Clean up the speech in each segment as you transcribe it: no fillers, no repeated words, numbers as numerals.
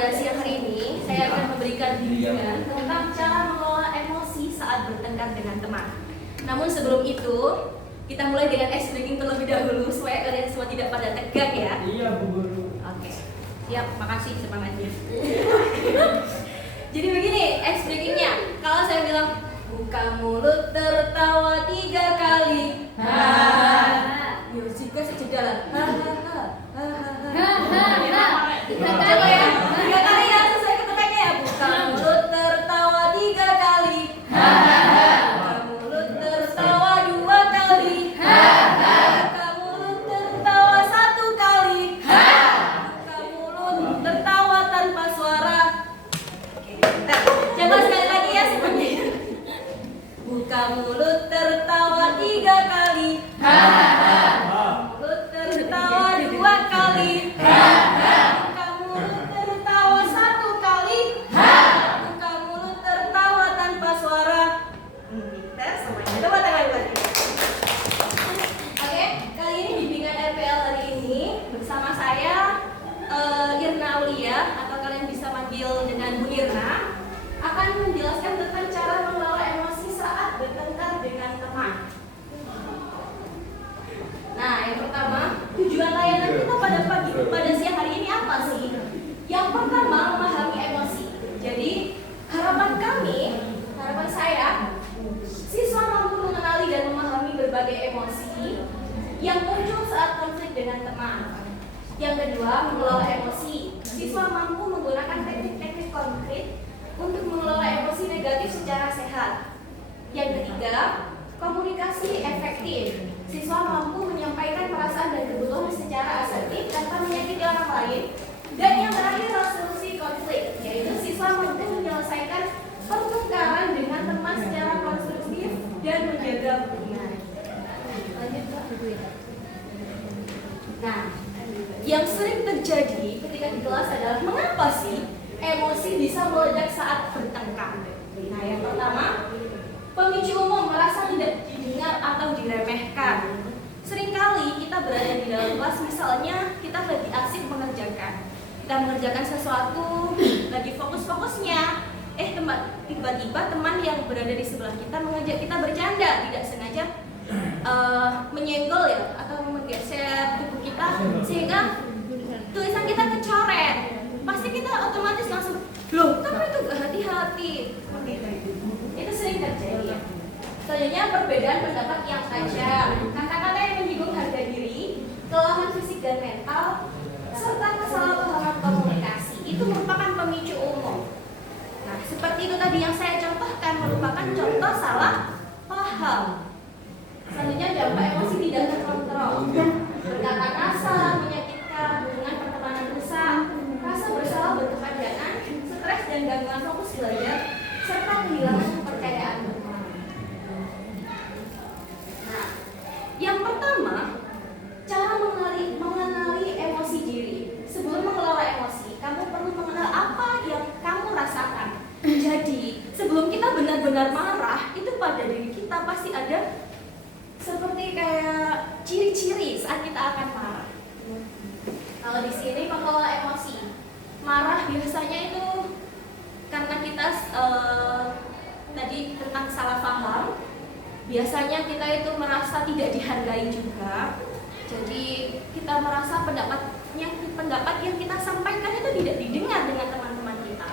pada siang hari ini saya akan memberikan bimbingan tentang cara mengelola emosi saat bertengkar dengan teman. Namun sebelum itu, kita mulai dengan ice breaking terlebih dahulu supaya kalian semua tidak pada tegang ya. Iya, Bu Guru. Oke. Siap, makasih semangatnya. Jadi begini ice breakingnya. Kalau saya bilang buka mulut tertawa 3 kali. Ya juga sejedalah. Coba ya, 3 kali ya sesuai ketukannya ya. Buka mulut tertawa 3 kali. Buka mulut tertawa 2 kali. Buka mulut tertawa 1 kali. Buka mulut tertawa tanpa suara. Oke, coba sekali lagi ya semuanya. Buka mulut tertawa 3 kali. Mulut tertawa 2 kali. Buka mulut tertawa 1 kali. Buka mulut tertawa tanpa suara. Pintar semuanya. Coba tangan lagi. Oke, kali ini bimbingan RPL hari ini bersama saya Irna Aulia atau kalian bisa manggil dengan Bu Irna akan menjelaskan tentang cara mengelola emosi saat bertengkar dengan teman. Nah, yang pertama, tujuan layanan kita pada siang hari ini apa sih? Yang pertama, memahami emosi. Jadi, harapan saya, siswa mampu mengenali dan memahami berbagai emosi yang muncul saat konflik dengan teman. Yang kedua, mengelola emosi. Siswa mampu menggunakan teknik-teknik konkret untuk mengelola emosi negatif secara sehat. Yang ketiga, komunikasi efektif. Siswa mampu menyampaikan perasaan dan kebutuhan secara asertif tanpa menyakiti orang lain. Dan yang terakhir, resolusi konflik, yaitu siswa mampu menyelesaikan pertukaran dengan teman secara konstruktif dan menjaga hubungan. Lanjut, Pak. Nah, yang sering terjadi ketika di kelas adalah mengapa sih emosi bisa meledak saat bertengkar? Nah, yang pertama, pemicu umum merasa tidak didengar atau diremehkan. Seringkali kita berada di dalam kelas, misalnya kita lagi asik kita mengerjakan sesuatu, lagi fokus-fokusnya, tiba-tiba teman yang berada di sebelah kita mengajak kita bercanda, tidak sengaja menyenggol ya atau menggeser tubuh kita sehingga tulisan kita kecoret. Pasti kita otomatis langsung, loh, kamu itu gak hati-hati. Itu sering terjadi. Selanjutnya, perbedaan pendapat yang tajam, kata-kata yang menyinggung harga diri, kelelahan fisik dan mental, serta kesalahpahaman komunikasi itu merupakan pemicu umum. Nah, seperti itu tadi yang saya contohkan merupakan contoh salah paham. Selanjutnya, dampak emosi tidak terkontrol, berkata kasar, menyakitkan, hubungan pertemanan rusak, rasa bersalah berkepanjangan, stres dan gangguan fokus belajar, serta kehilangan kepercayaan berteman. Nah, yang pertama, cara mengenali emosi diri. Sebelum mengelola emosi, kamu perlu mengenal apa yang kamu rasakan. Jadi, sebelum kita benar-benar marah, itu pada diri kita pasti ada seperti kayak ciri-ciri saat kita akan marah. Kalau di sini mengelola emosi, marah biasanya itu karena kita tadi tentang salah paham. Biasanya kita itu merasa tidak dihargai juga. Jadi kita merasa pendapat yang kita sampaikan itu tidak didengar dengan teman-teman kita,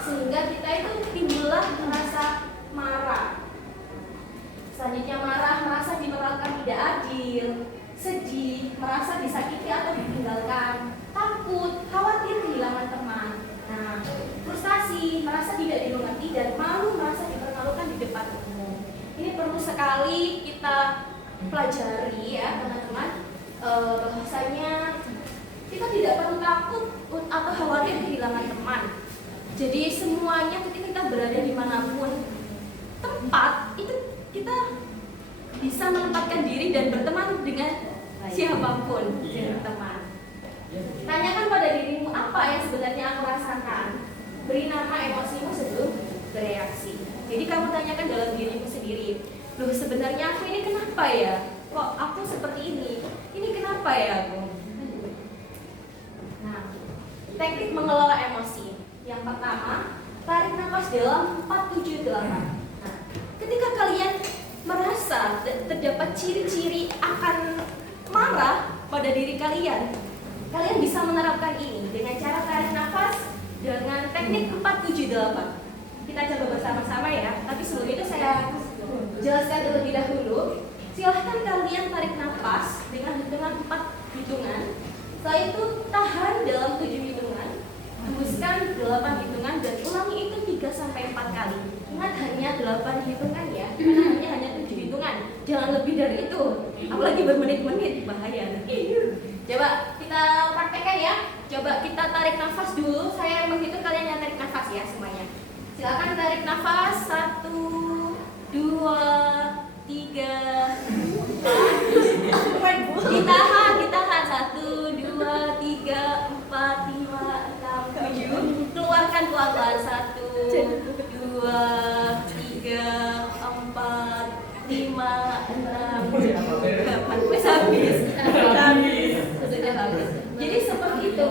sehingga kita itu timbullah merasa marah. Selanjutnya marah, merasa diperlakukan tidak adil, sedih, merasa disakiti atau ditinggalkan, takut, khawatir kehilangan teman. Nah, frustasi, merasa tidak dimengerti dan malu, merasa dipermalukan di depan umum. Ini perlu sekali kita pelajari ya teman-teman. Bahwasanya kita tidak perlu takut atau khawatir kehilangan teman. Jadi semuanya ketika kita berada dimanapun tempat itu kita bisa menempatkan diri dan berteman dengan siapapun dengan teman. Tanyakan pada dirimu apa yang sebenarnya aku rasakan. Beri nama emosimu sebelum bereaksi. Jadi kamu tanyakan dalam dirimu sendiri, loh sebenarnya aku ini kenapa ya? Kok aku seperti ini? Ini kenapa ya aku? Nah, teknik mengelola emosi. Yang pertama, tarik nafas dalam 478. Nah, ketika kalian merasa terdapat ciri-ciri akan marah pada diri kalian, kalian bisa menerapkan ini dengan cara tarik nafas dengan teknik 478. Kita coba bersama-sama ya. Tapi sebelum itu saya jelaskan terlebih dahulu. Silahkan kalian tarik nafas dengan hitungan 4 hitungan. Setelah itu tahan dalam 7 hitungan, hembuskan 8 hitungan dan ulangi itu 3-4 kali. Ingat hanya 8 hitungan ya, karena hanya 7 hitungan. Jangan lebih dari itu. Apalagi bermenit-menit, bahaya. Coba kita praktekkan ya. Coba kita tarik nafas dulu. Saya yang menghitung, kalian yang tarik nafas ya semuanya. Silakan tarik nafas 1, 2, 3, 4. Ditahan 1, 2, 3, 4, 5, 6, 7. Keluarkan pelan-pelan 1, 2, 3, 4, 5, 6, 7, 8. Wes habis. Sudah habis. Jadi seperti itu.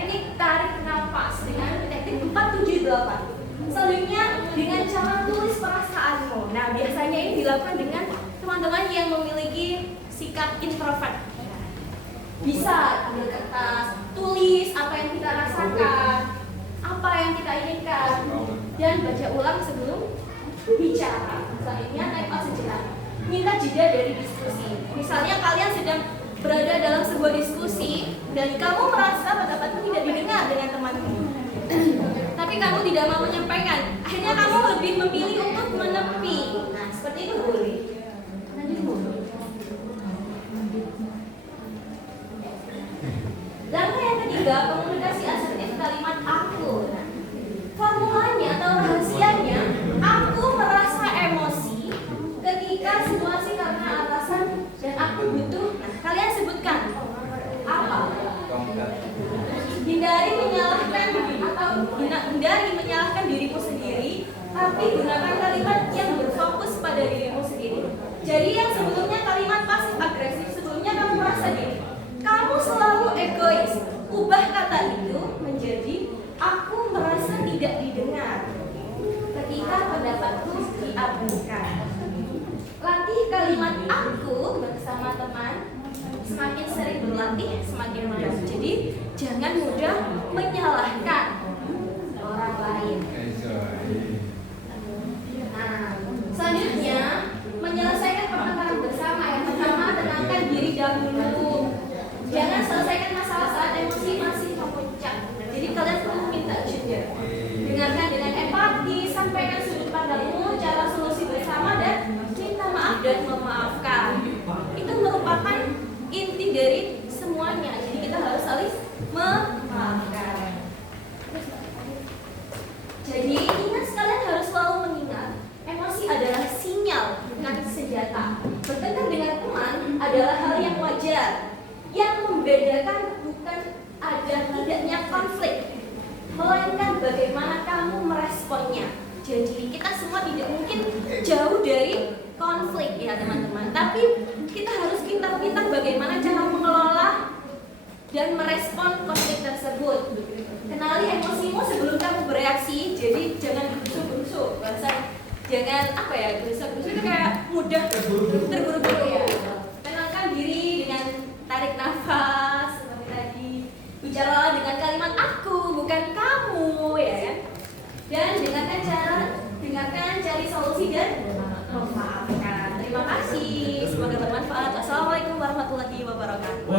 Ini tarik nafas dengan teknik 478. Selanjutnya dengan cara tulis perasaanmu. Nah, biasanya ini dilakukan dengan teman-teman yang memiliki sikap introvert. Bisa ambil kertas, tulis apa yang kita rasakan, apa yang kita inginkan, dan baca ulang sebelum bicara. Selanjutnya time out sejenak. Minta jeda dari diskusi. Misalnya kalian sedang berada dalam sebuah diskusi dan kamu merasa pendapatmu tidak didengar dengan temanmu. Tapi kamu tidak mau menyampaikan. Akhirnya kamu lebih memilih untuk menepi. Nah, seperti itu boleh. Langkah yang ketiga, komunikasi asertif kalimat aku. Formulanya atau rahasianya, aku merasa emosi ketika situasi karena atasan dan aku butuh. Nah, kalian sebutkan apa? Hindari menyalahkan atau hindari menyalahkan dirimu sendiri, tapi gunakan kalimat yang berfokus pada dirimu sendiri. Jadi yang sebelumnya kalimat pasif agresif, sebelumnya kamu merasa diri kamu selalu egois. Ubah kata itu menjadi aku merasa tidak didengar ketika pendapatku diabaikan. Latih kalimat aku bersama teman. Semakin sering berlatih, semakin mudah. Jadi jangan mudah menyalahkan orang lain. Nah, selanjutnya menyelesaikan pertengkaran bersama. Yang pertama, tenangkan diri dahulu. Jangan selesaikan masalah saat emosi masih memuncak. Jadi kalian perlu minta jeda. Dengarkan dengan empati, sampaikan sudut pandangmu, cara solusi bersama, dan minta maaf dan memaafkan. Itu merupakan inti dari semuanya. Jadi kita harus saling memaafkan. Jadi ingat, kalian harus selalu mengingat emosi adalah sinyal, bukan senjata. Bertengkar dengan teman adalah hal yang wajar. Yang membedakan bukan ada tidaknya konflik, melainkan bagaimana kamu meresponnya. Jadi kita semua tidak mungkin jauh dari konflik ya teman-teman. Tapi kita harus pintar-pintar bagaimana cara mengelola dan merespon konflik tersebut. Kenali emosimu sebelum kamu bereaksi. Jadi jangan berusuk-berusuk. Jangan berusuk-berusuk itu kayak mudah terburu-buru ya. Tenangkan diri dengan tarik nafas seperti tadi. Bicaralah dengan kalimat aku, bukan kamu, ya kan? Dan dengarkan, cari solusi dan memaafkan. Terima kasih. Semoga bermanfaat. Assalamualaikum warahmatullahi wabarakatuh.